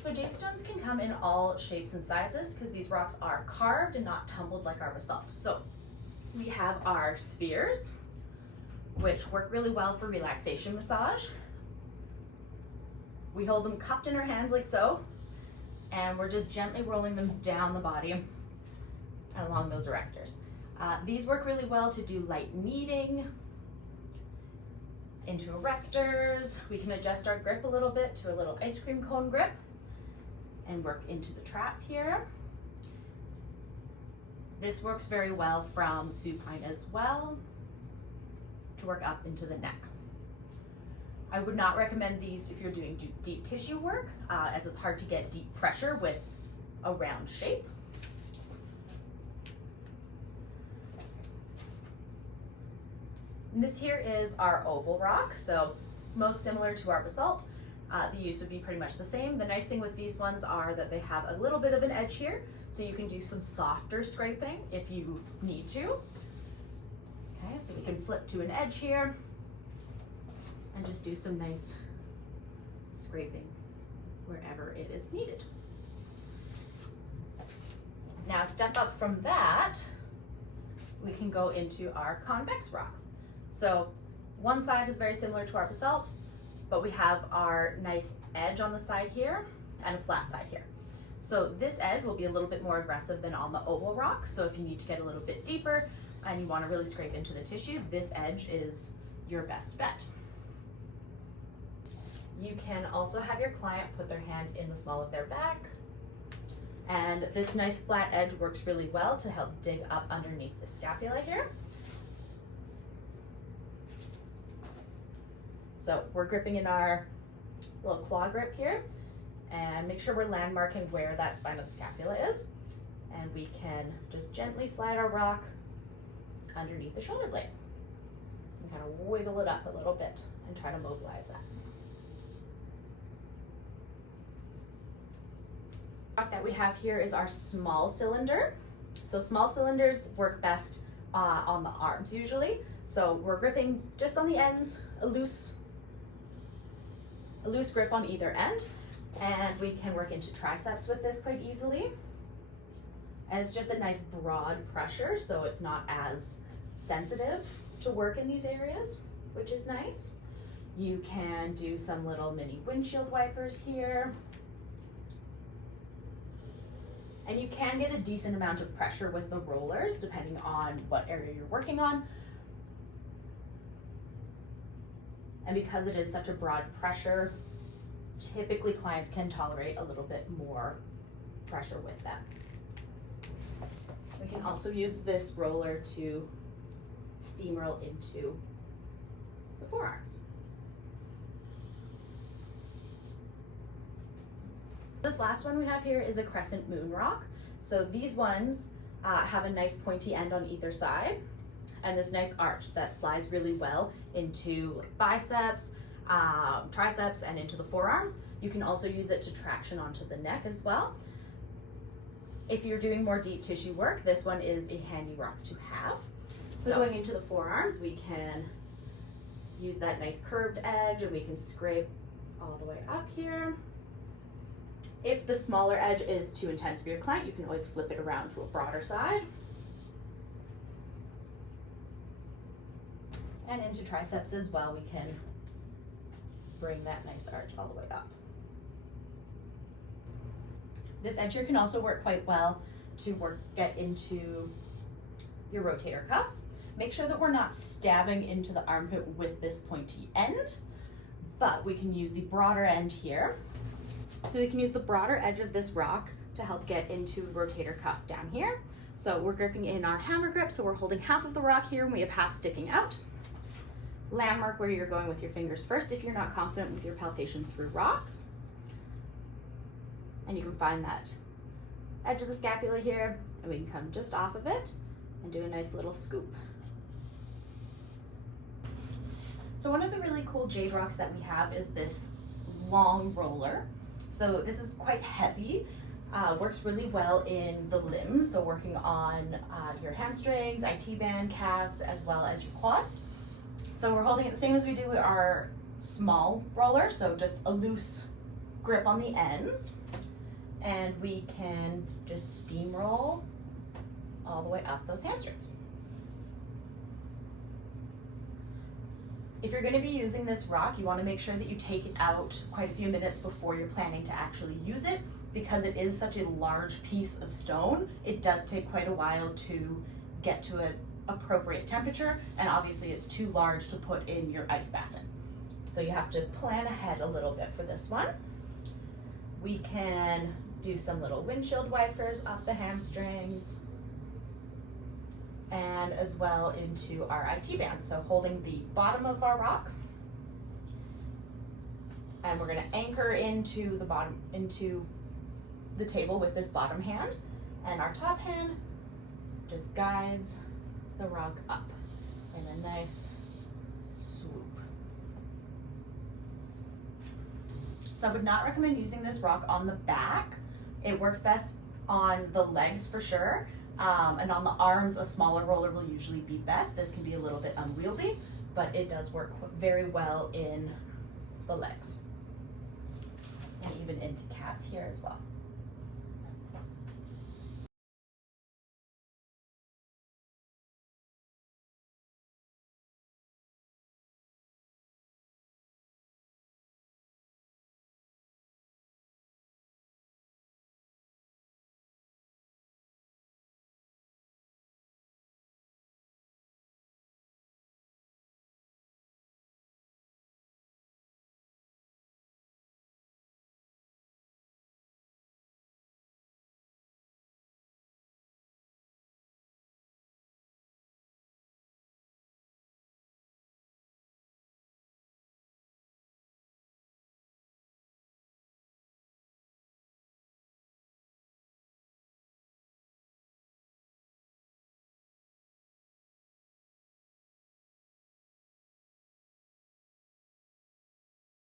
So jade stones can come in all shapes and sizes because these rocks are carved and not tumbled like our basalt. So we have our spheres, which work really well for relaxation massage. We hold them cupped in our hands like so, and we're just gently rolling them down the body and along those erectors. These work really well to do light kneading into erectors. We can adjust our grip a little bit to a little ice cream cone grip and work into the traps here. This works very well from supine as well to work up into the neck. I would not recommend these if you're doing deep tissue work, as it's hard to get deep pressure with a round shape. And this here is our oval rock, so most similar to our basalt. The use would be pretty much the same. The nice thing with these ones are that they have a little bit of an edge here, so you can do some softer scraping if you need to. Okay, so we can flip to an edge here and just do some nice scraping wherever it is needed. Now step up from that, we can go into our convex rock. So one side is very similar to our basalt, but we have our nice edge on the side here and a flat side here. So this edge will be a little bit more aggressive than on the oval rock. So if you need to get a little bit deeper and you want to really scrape into the tissue, this edge is your best bet. You can also have your client put their hand in the small of their back, and this nice flat edge works really well to help dig up underneath the scapula here. So we're gripping in our little claw grip here, and make sure we're landmarking where that spine of the scapula is. And we can just gently slide our rock underneath the shoulder blade and kind of wiggle it up a little bit and try to mobilize that. The rock that we have here is our small cylinder. So small cylinders work best on the arms usually. So we're gripping just on the ends, a loose grip on either end, and we can work into triceps with this quite easily. And it's just a nice broad pressure, so it's not as sensitive to work in these areas, which is nice. You can do some little mini windshield wipers here. And you can get a decent amount of pressure with the rollers depending on what area you're working on. And because it is such a broad pressure, typically clients can tolerate a little bit more pressure with that. We can also use this roller to steamroll into the forearms. This last one we have here is a crescent moon rock. So these ones have a nice pointy end on either side and this nice arch that slides really well into biceps, triceps, and into the forearms. You can also use it to traction onto the neck as well. If you're doing more deep tissue work, this one is a handy rock to have. So going into the forearms, we can use that nice curved edge and we can scrape all the way up here. If the smaller edge is too intense for your client, you can always flip it around to a broader side. And into triceps as well, we can bring that nice arch all the way up. This edge here can also work quite well to get into your rotator cuff. Make sure that we're not stabbing into the armpit with this pointy end, but we can use the broader end here. So we can use the broader edge of this rock to help get into the rotator cuff down here. So we're gripping in our hammer grip, so we're holding half of the rock here and we have half sticking out. Landmark where you're going with your fingers first if you're not confident with your palpation through rocks. And you can find that edge of the scapula here, and we can come just off of it and do a nice little scoop. So one of the really cool jade rocks that we have is this long roller. So this is quite heavy, works really well in the limbs, so working on your hamstrings, IT band, calves, as well as your quads. So we're holding it the same as we do with our small roller, so just a loose grip on the ends, and we can just steamroll all the way up those hamstrings. If you're going to be using this rock, you want to make sure that you take it out quite a few minutes before you're planning to actually use it, because it is such a large piece of stone. It does take quite a while to get to an appropriate temperature, and obviously it's too large to put in your ice basin. So you have to plan ahead a little bit for this one. We can do some little windshield wipers up the hamstrings, and as well into our IT band. So holding the bottom of our rock, and we're going to anchor into the table with this bottom hand, and our top hand just guides the rock up in a nice swoop. So I would not recommend using this rock on the back. It works best on the legs for sure. And on the arms, a smaller roller will usually be best. This can be a little bit unwieldy, but it does work very well in the legs and even into calves here as well.